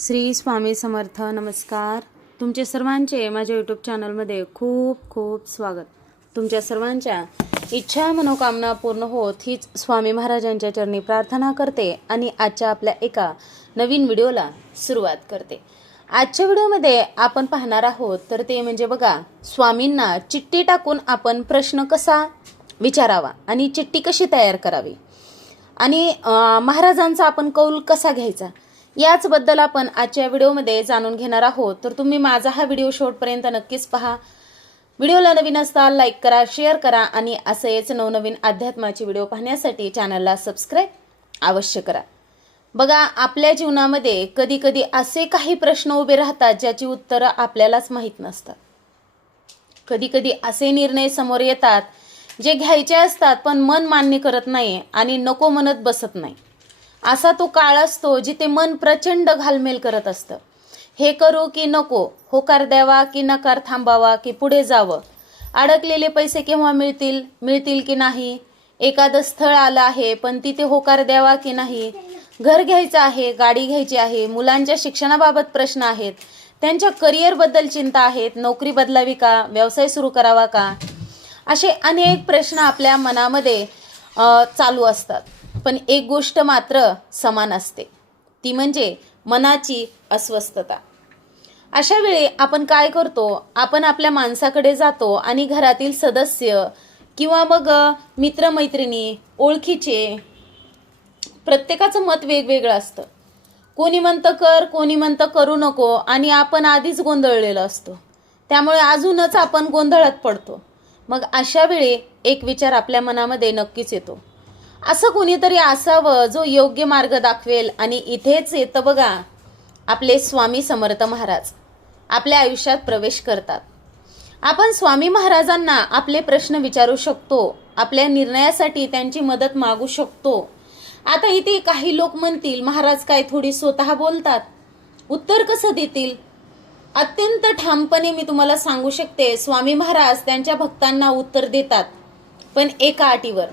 श्री स्वामी समर्थ नमस्कार. तुमचे सर्वांचे माझ्या यूट्यूब चॅनलमध्ये खूप खूप स्वागत. तुमच्या सर्वांच्या इच्छा मनोकामना पूर्ण होत हीच स्वामी महाराजांच्या चरणी प्रार्थना करते आणि आजच्या आपल्या एका नवीन व्हिडिओला सुरुवात करते. आजच्या व्हिडिओमध्ये आपण पाहणार आहोत तर ते म्हणजे बघा स्वामींना चिठ्ठी टाकून आपण प्रश्न कसा विचारावा आणि चिठ्ठी कशी तयार करावी? आणि महाराजांचा आपण कौल कसा घ्यायचा? याचबद्दल आपण आजच्या व्हिडिओमध्ये जाणून घेणार आहोत. तर तुम्ही माझा हा व्हिडिओ शेवटपर्यंत नक्कीच पहा. व्हिडिओला नवीन असताल लाईक करा शेअर करा आणि असेच नवनवीन अध्यात्माचे व्हिडिओ पाहण्यासाठी चॅनलला सबस्क्राईब अवश्य करा. बघा आपल्या जीवनामध्ये कधी कधी असे काही प्रश्न उभे राहतात ज्याची उत्तरं आपल्यालाच माहीत नसतात. कधी कधी असे निर्णय समोर येतात जे घ्यायचे असतात पण मन मान्य करत नाही आणि नको म्हणत बसत नाही. असा तो काळ असतो जिथे मन प्रचंड घालमेल करत असतं. हे करू की नको होकार द्यावा की नकार थांबावा की पुढे जावं. अडकलेले पैसे केव्हा मिळतील मिळतील की नाही? एखादं स्थळ आलं आहे पण तिथे होकार द्यावा की नाही? घर घ्यायचं आहे गाडी घ्यायची आहे मुलांच्या शिक्षणाबाबत प्रश्न आहेत त्यांच्या करिअरबद्दल चिंता आहेत नोकरी बदलावी का व्यवसाय सुरू करावा का? असे अनेक प्रश्न आपल्या मनामध्ये चालू असतात. पण एक गोष्ट मात्र समान असते. ती म्हणजे मनाची अस्वस्थता. अशा वेळी आपण काय करतो? आपण आपल्या माणसाकडे जातो आणि घरातील सदस्य किंवा मग मित्रमैत्रिणी ओळखीचे प्रत्येकाचं मत वेगवेगळं असतं. कोणी म्हणतं कर कोणी म्हणतं करू नको आणि आपण आधीच गोंधळलेलो असतो. त्यामुळे अजूनच आपण गोंधळात पडतो. मग अशा वेळी एक विचार आपल्या मनामध्ये नक्कीच येतो. असं कोणीतरी असावं जो योग्य मार्ग दाखवेल. आणि इथेच येतं बघा आपले स्वामी समर्थ महाराज. आपल्या आयुष्यात प्रवेश करतात. आपण स्वामी महाराजांना आपले प्रश्न विचारू शकतो. आपल्या निर्णयासाठी त्यांची मदत मागू शकतो. आता इथे काही लोक म्हणतील महाराज काय थोडी स्वतः बोलतात? उत्तर कसं देतील? अत्यंत ठामपणे मी तुम्हाला सांगू शकते स्वामी महाराज त्यांच्या भक्तांना उत्तर देतात पण एका अटीवर.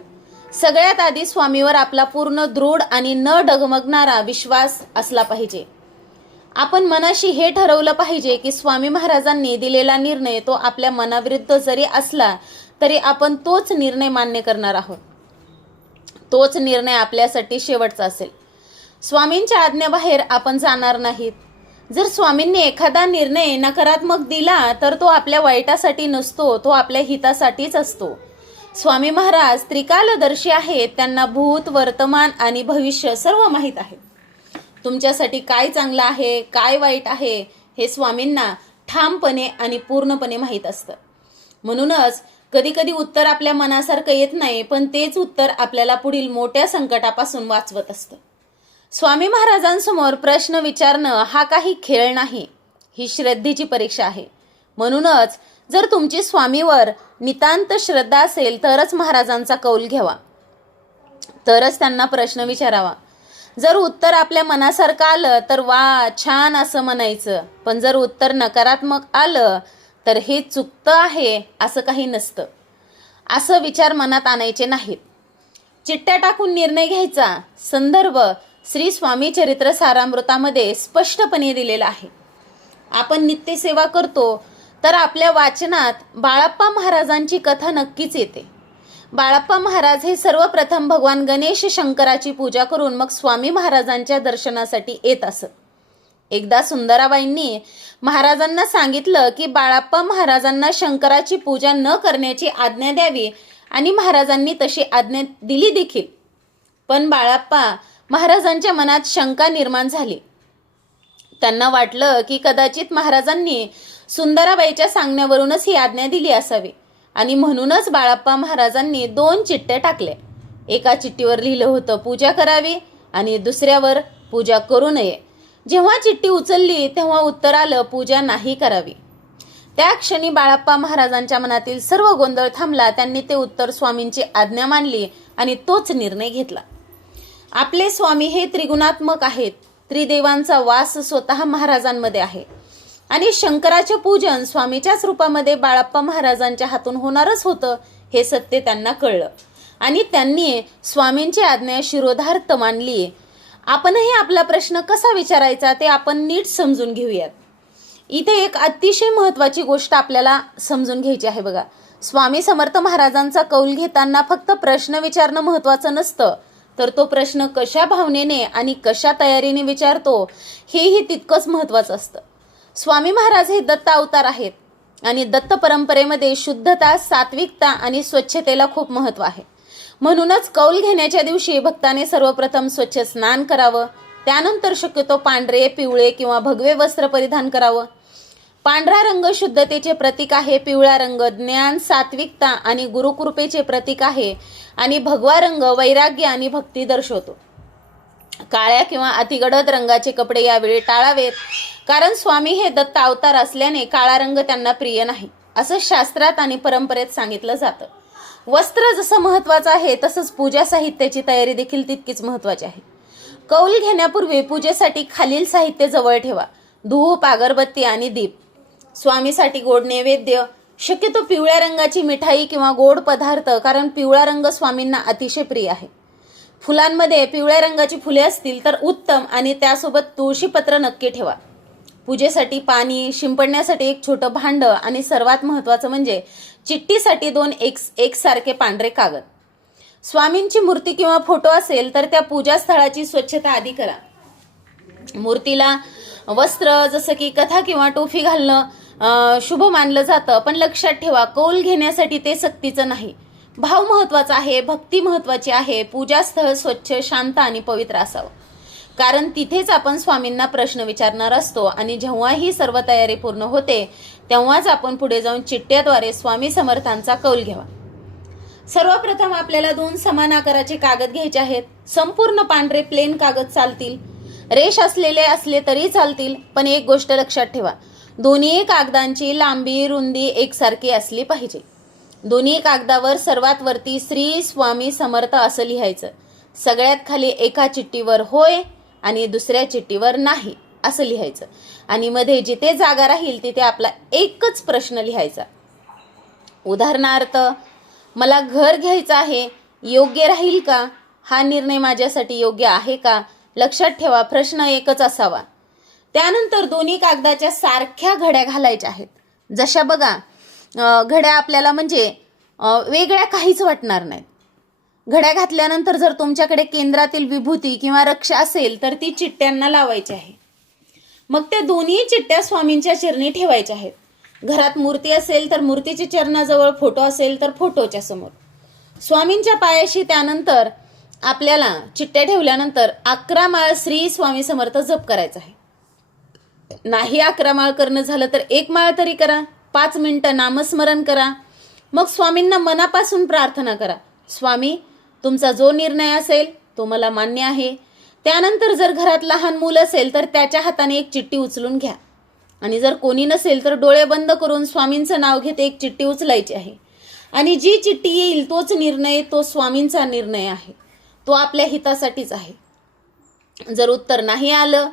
सगळ्यात आधी स्वामीवर आपला पूर्ण दृढ आणि न डगमगणारा विश्वास असला पाहिजे. आपण मनाशी हे ठरवलं पाहिजे की स्वामी महाराजांनी दिलेला निर्णय तो आपल्या मनाविरुद्ध जरी असला तरी आपण तोच निर्णय मान्य करणार आहोत. तोच निर्णय आपल्यासाठी शेवटचा असेल. स्वामींच्या आज्ञेबाहेर आपण जाणार नाहीत. जर स्वामींनी एखादा निर्णय नकारात्मक दिला तर तो आपल्या वाईटासाठी नसतो तो आपल्या हितासाठीच असतो. स्वामी महाराज त्रिकालदर्शी आहेत त्यांना भूत वर्तमान आणि भविष्य सर्व माहीत आहे. तुमच्यासाठी काय चांगलं आहे काय वाईट आहे हे स्वामींना ठामपणे आणि पूर्णपणे माहीत असतं. म्हणूनच कधी कधी उत्तर आपल्या मनासारखं येत नाही पण तेच उत्तर आपल्याला पुढील मोठ्या संकटापासून वाचवत असतं. स्वामी महाराजांसमोर प्रश्न विचारणं हा काही खेळ नाही ही श्रद्धेची परीक्षा आहे. म्हणूनच जर तुमची स्वामीवर नितांत श्रद्धा असेल तरच महाराजांचा कौल घ्यावा. तरच त्यांना प्रश्न विचारावा. जर उत्तर आपल्या मनासारखं आलं तर वा छान असं म्हणायचं. पण जर उत्तर नकारात्मक आलं तर हे चुकतं आहे असं काही नसतं. असं विचार मनात आणायचे नाहीत. चिट्ट्या टाकून निर्णय घ्यायचा. संदर्भ श्री स्वामी चरित्र सारामृतामध्ये स्पष्टपणे दिलेला आहे. आपण नित्यसेवा करतो तर आपल्या वाचनात बाळाप्पा महाराजांची कथा नक्कीच येते. बाळाप्पा महाराज हे सर्वप्रथम भगवान गणेश शंकराची पूजा करून मग स्वामी महाराजांच्या दर्शनासाठी येत असत. एकदा सुंदराबाईंनी महाराजांना सांगितलं की बाळाप्पा महाराजांना शंकराची पूजा न करण्याची आज्ञा द्यावी आणि महाराजांनी तशी आज्ञा दिली देखील. पण बाळाप्पा महाराजांच्या मनात शंका निर्माण झाली. त्यांना वाटलं की कदाचित महाराजांनी सुंदराबाईच्या सांगण्यावरूनच ही आज्ञा दिली असावी. आणि म्हणूनच बाळाप्पा महाराजांनी दोन चिठ्ठ्या टाकल्या. एका चिठ्ठीवर लिहिलं होतं पूजा करावी आणि दुसऱ्यावर पूजा करू नये. जेव्हा चिठ्ठी उचलली तेव्हा उत्तर आलं पूजा नाही करावी. त्या क्षणी बाळाप्पा महाराजांच्या मनातील सर्व गोंधळ थांबला. त्यांनी ते उत्तर स्वामींची आज्ञा मानली आणि तोच निर्णय घेतला. आपले स्वामी हे त्रिगुणात्मक आहेत. त्रिदेवांचा वास स्वतः महाराजांमध्ये आहे. आणि शंकराचे पूजन स्वामीच्याच रूपामध्ये बाळाप्पा महाराजांच्या हातून होणारच होतं हे सत्य त्यांना कळलं. आणि त्यांनी स्वामींची आज्ञा शिरोधार्थ मानली आपणही आपला प्रश्न कसा विचारायचा ते आपण नीट समजून घेऊयात. इथे एक अतिशय महत्वाची गोष्ट आपल्याला समजून घ्यायची आहे बघा. स्वामी समर्थ महाराजांचा कौल घेताना फक्त प्रश्न विचारणं महत्वाचं नसतं तर तो प्रश्न कशा भावनेने आणि कशा तयारीने विचारतो हेही तितकंच महत्वाचं असतं. स्वामी महाराज हे दत्त अवतार आहेत. आणि दत्त परंपरेमध्ये शुद्धता सात्विकता आणि स्वच्छतेला खूप महत्त्व आहे. म्हणूनच कौल घेण्याच्या दिवशी भक्ताने सर्वप्रथम स्वच्छ स्नान करावं. त्यानंतर शक्यतो पांढरे पिवळे किंवा भगवे वस्त्र परिधान करावं. पांढरा रंग शुद्धतेचे प्रतीक आहे पिवळा रंग ज्ञान सात्विकता आणि गुरुकृपेचे प्रतीक आहे. आणि भगवा रंग वैराग्य आणि भक्ती दर्शवतो. काळ्या किंवा अतिगडद रंगाचे कपडे यावेळी टाळावेत. कारण स्वामी हे दत्त अवतार असल्याने काळा रंग त्यांना प्रिय नाही असं शास्त्रात आणि परंपरेत सांगितलं जातं. वस्त्र जसं महत्वाचं आहे तसंच पूजा साहित्याची तयारी देखील तितकीच महत्वाची आहे. कौल घेण्यापूर्वी पूजेसाठी खालील साहित्य जवळ ठेवा. धूप अगरबत्ती आणि दीप. स्वामीसाठी गोड नैवेद्य. शक्यतो पिवळ्या रंगाची मिठाई किंवा गोड पदार्थ कारण पिवळा रंग स्वामींना अतिशय प्रिय आहे. फुलांमध्ये पिवळ्या रंगाची फुले असतील तर उत्तम आणि त्यासोबत तुळशीपत्र नक्की ठेवा. पूजेसाठी पाणी शिंपडण्यासाठी एक छोटं भांड आणि सर्वात महत्त्वाचं म्हणजे चिठ्ठीसाठी दोन एक एकसारखे पांढरे कागद. स्वामींची मूर्ती किंवा फोटो असेल तर त्या पूजास्थळाची स्वच्छता आधी करा. मूर्तीला वस्त्र जसं की कथा किंवा टोफी घालणं शुभ मानलं जातं पण लक्षात ठेवा कौल घेण्यासाठी ते सक्तीचं नाही. भाव महत्त्वाचा आहे भक्ती महत्वाची आहे पूजास्थळ स्वच्छ शांत आणि पवित्र असावं. कारण तिथेच आपण स्वामींना प्रश्न विचारणार असतो आणि जेव्हा ही सर्व तयारी पूर्ण होते तेव्हाच आपण पुढे जाऊन चिठ्ठ्याद्वारे स्वामी समर्थांचा कौल घ्यावा. सर्वप्रथम आपल्याला दोन समान आकाराचे कागद घ्यायचे आहेत. संपूर्ण पांढरे प्लेन कागद चालतील. रेष असलेले असले तरी चालतील पण एक गोष्ट लक्षात ठेवा. दोन्ही कागदांची लांबी रुंदी एकसारखी असली पाहिजे. दोन्ही कागदावर सर्वात वरती श्री स्वामी समर्थ असं लिहायचं. सगळ्यात खाली एका चिठ्ठीवर होय आणि दुसऱ्या चिठ्ठीवर नाही असं लिहायचं. आणि मध्ये जिथे जागा राहील तिथे आपला एकच प्रश्न लिहायचा. उदाहरणार्थ मला घर घ्यायचं आहे योग्य राहील का? हा निर्णय माझ्यासाठी योग्य आहे का? लक्षात ठेवा प्रश्न एकच असावा. त्यानंतर दोन्ही कागदाच्या सारख्या घड्या घालायच्या आहेत. जशा बघा घड्या आपल्याला म्हणजे वेगळ्या काहीच वाटणार नाहीत. घड्या घातल्यानंतर जर तुमच्याकडे केंद्रातील विभूती किंवा रक्ष असेल तर ती चिट्ट्यांना लावायची आहे. मग त्या दोन्ही चिट्ट्या स्वामींच्या चरणी ठेवायच्या आहेत. घरात मूर्ती असेल तर मूर्तीच्या चरणाजवळ फोटो असेल तर फोटोच्या समोर. स्वामींच्या पायाशी त्यानंतर आपल्याला चिट्ट्या ठेवल्यानंतर अकरा माळ श्री स्वामी समर्थ जप करायचा आहे. नाही अकरा माळ करणं झालं तर एक माळ तरी करा. पाच मिनटं नामस्मरण करा. मग स्वामींना मनापासून प्रार्थना करा. स्वामी तुमचा जो निर्णय असेल तो मला मान्य आहे. त्यानंतर जर घरात लहान मूल असेल तर त्याच्या हाताने एक चिठ्ठी उचलून घ्या. आणि जर कोणी नसेल तर डोळे बंद करून स्वामींचं नाव घेत एक चिठ्ठी उचलायची आहे. आणि जी चिठ्ठी येईल तोच निर्णय तो स्वामींचा निर्णय आहे. तो आपल्या हितासाठीच आहे. जर उत्तर नाही आलं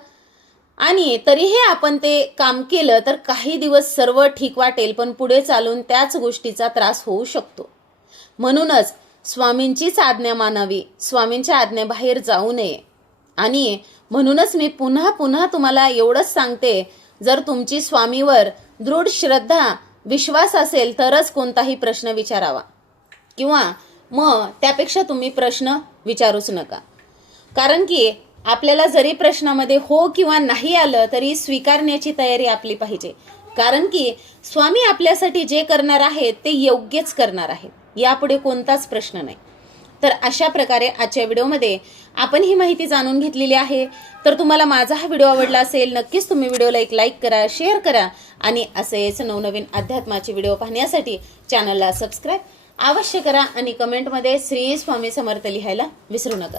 आणि तरीही आपण ते काम केलं तर काही दिवस सर्व ठीक वाटेल पण पुढे चालून त्याच गोष्टीचा त्रास होऊ शकतो. म्हणूनच स्वामींचीच आज्ञा मानावी स्वामींच्या आज्ञेबाहेर जाऊ नये. आणि म्हणूनच मी पुन्हा पुन्हा तुम्हाला एवढंच सांगते जर तुमची स्वामीवर दृढ श्रद्धा विश्वास असेल तरच कोणताही प्रश्न विचारावा. किंवा मग त्यापेक्षा तुम्ही प्रश्न विचारूच नका. कारण की आपल्याला जरी प्रश्नामध्ये हो किंवा नाही आलं तरी स्वीकारण्याची तयारी आपली पाहिजे. कारण की स्वामी आपल्यासाठी जे करणार आहेत ते योग्यच करणार आहेत. यापुढे कोणताच प्रश्न नाही. तर अशा प्रकारे आजच्या व्हिडिओमध्ये आपण ही माहिती जाणून घेतलेली आहे. तर तुम्हाला माझा हा व्हिडिओ आवडला असेल नक्कीच तुम्ही व्हिडिओला एक लाईक करा शेअर करा आणि असेच नवनवीन अध्यात्माचे व्हिडिओ पाहण्यासाठी चॅनलला सबस्क्राईब अवश्य करा आणि कमेंटमध्ये श्री स्वामी समर्थ लिहायला विसरू नका.